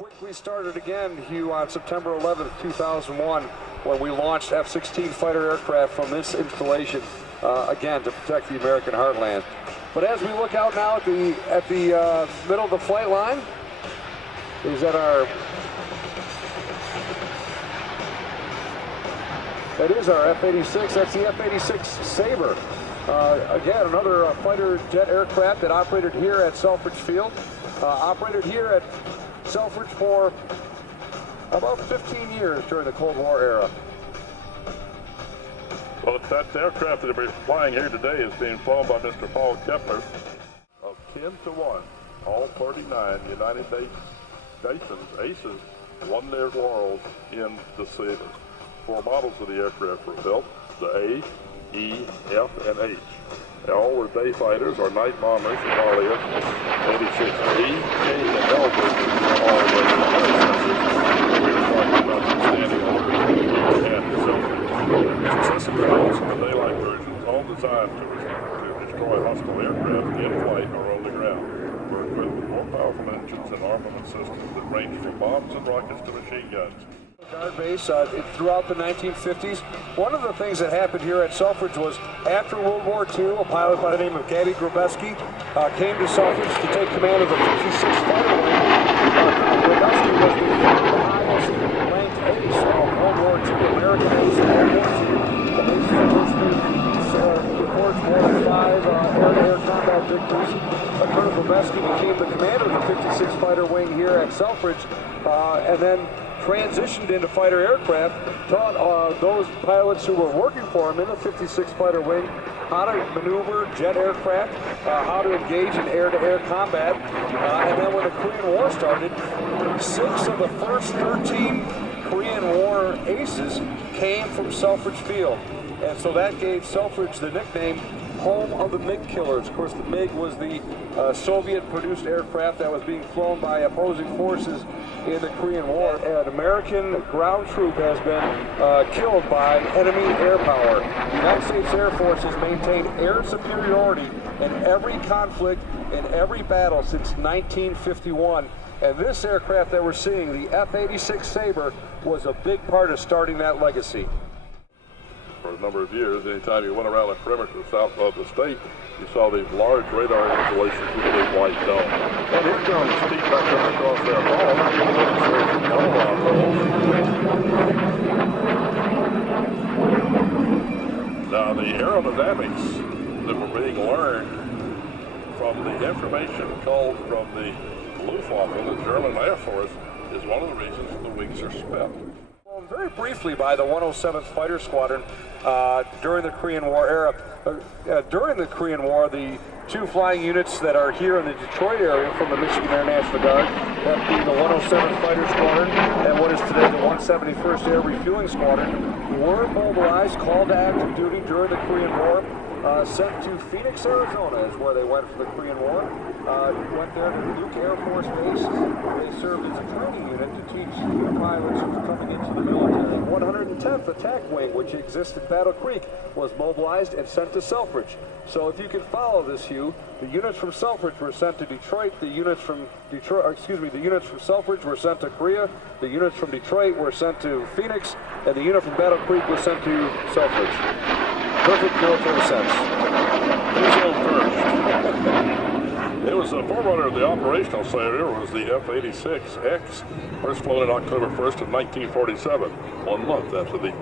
quickly started again, Hugh, on September 11th, 2001, when we launched F-16 fighter aircraft from this installation, again, to protect the American heartland. But as we look out now at the middle of the flight line, is that our F-86. That's the F-86 Sabre. Again, another fighter jet aircraft that operated here at Selfridge Field. Operated here at Selfridge for about 15 years during the Cold War era. Well, that aircraft that we're flying here today is being flown by Mr. Paul Keppler. Of 10 to 1, all 39 United Nations aces won their laurels in the Sabre. 4 models of the aircraft were built, the A, E, F, and H. They all were day fighters or night bombers of Alia. 86B, K, and L versions were all rated we were talking about them standing on the and Selfridge. Successive models of the daylight versions, all designed to destroy hostile aircraft in flight or on the ground, were equipped with more powerful engines and armament systems that ranged from bombs and rockets to machine guns. Guard base throughout the 1950s. One of the things that happened here at Selfridge was after World War II, a pilot by the name of Gabby Grubeski came to Selfridge to take command of the 56 fighter wing. Grubeski was the highest ranked ace of World War II, American ace of World War II. The base records more than 5 air-to-air combat victories. Colonel Grubeski became the commander of the 56 fighter wing here at Selfridge, and then transitioned into fighter aircraft, taught those pilots who were working for him in the 56 fighter wing how to maneuver jet aircraft, how to engage in air-to-air combat, and then when the Korean War started, 6 of the first 13 Korean War aces came from Selfridge Field, and so that gave Selfridge the nickname home of the MiG killers. Of course, the MiG was the Soviet-produced aircraft that was being flown by opposing forces in the Korean War. An American ground troop has been killed by enemy air power. The United States Air Force has maintained air superiority in every conflict, in every battle since 1951. And this aircraft that we're seeing, the F-86 Sabre, was a big part of starting that legacy. For a number of years, anytime you went around the perimeter south of the state, you saw these large radar installations with a big white dome. And here comes Steve back across that hall. Now, the aerodynamics that were being learned from the information called from the Luftwaffe, the German Air Force, is one of the reasons the wings are spent. Very briefly by the 107th Fighter Squadron during the Korean War era. During the Korean War, the 2 flying units that are here in the Detroit area from the Michigan Air National Guard, that being the 107th Fighter Squadron and what is today the 171st Air Refueling Squadron, were mobilized, called to active duty during the Korean War, sent to Phoenix, Arizona is where they went for the Korean War. Went there to the Duke Air Force Base. They served as a training unit to teach the pilots who were coming into the military. 110th Attack Wing, which exists in Battle Creek, was mobilized and sent to Selfridge. So if you can follow this, Hugh, the units from Selfridge were sent to Detroit. The units from Selfridge were sent to Korea. The units from Detroit were sent to Phoenix, and the unit from Battle Creek was sent to Selfridge. Perfect military sense. It was the forerunner of the operational Sabre was the F-86X, first flown in October 1st of 1947, 1 month after the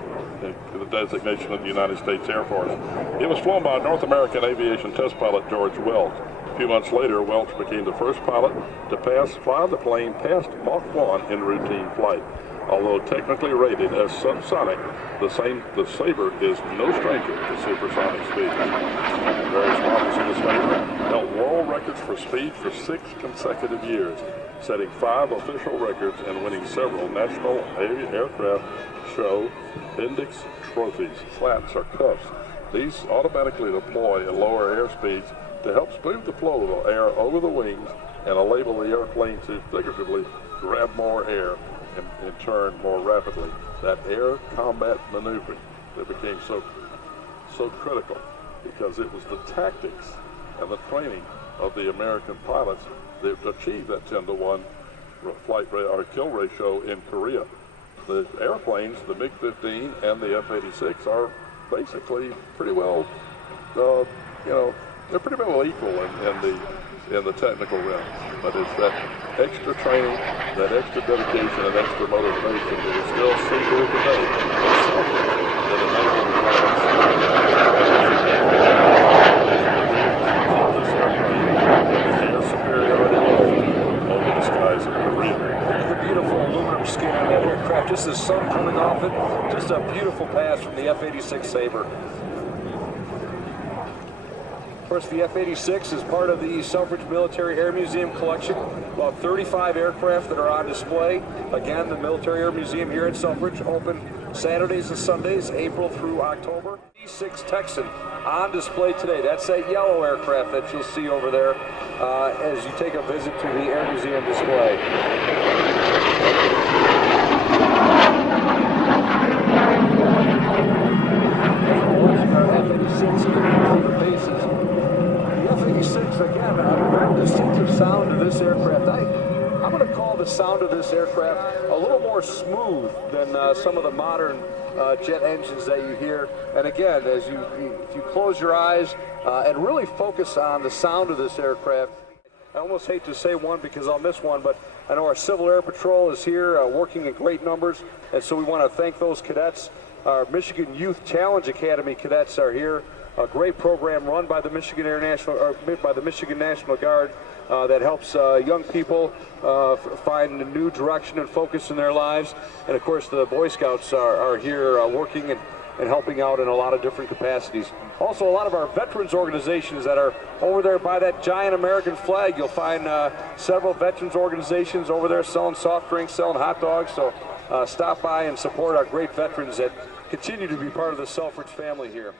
designation of the United States Air Force. It was flown by North American aviation test pilot George Welch. A few months later, Welch became the first pilot to fly the plane past Mach 1 in routine flight. Although technically rated as subsonic, the Sabre is no stranger to supersonic speed. Various models of the Sabre held world records for speed for 6 consecutive years, setting 5 official records and winning several national aircraft show index trophies, flaps, or cuffs. These automatically deploy at lower airspeeds to help smooth the flow of air over the wings and enable the airplane to figuratively grab more air and turn more rapidly. That air combat maneuvering that became so critical because it was the tactics and the training of the American pilots that achieved that 10 to 1 or kill ratio in Korea. The airplanes, the MiG-15 and the F-86, are basically pretty well, they're pretty well equal in the technical realm. But it's that extra training, that extra dedication, and extra motivation that we still see here today. That enables this airplane air superiority over the skies of Korea. The beautiful aluminum skin on that aircraft, just the sun coming off it, just a beautiful pass from the F-86 Sabre. Of course, the F-86 is part of the Selfridge Military Air Museum collection. About 35 aircraft that are on display. Again, the Military Air Museum here at Selfridge, open Saturdays and Sundays, April through October. F-86 Texan on display today. That's that yellow aircraft that you'll see over there as you take a visit to the Air Museum display. Again, a very distinctive sound to this aircraft. I'm going to call the sound of this aircraft a little more smooth than some of the modern jet engines that you hear. And again, if you close your eyes and really focus on the sound of this aircraft, I almost hate to say one because I'll miss one, but I know our Civil Air Patrol is here working in great numbers, and so we want to thank those cadets. Our Michigan Youth Challenge Academy cadets are here. A great program run by the Michigan National Guard that helps young people find a new direction and focus in their lives. And of course, the Boy Scouts are here working and helping out in a lot of different capacities. Also, a lot of our veterans organizations that are over there by that giant American flag. You'll find several veterans organizations over there selling soft drinks, selling hot dogs. So stop by and support our great veterans that continue to be part of the Selfridge family here.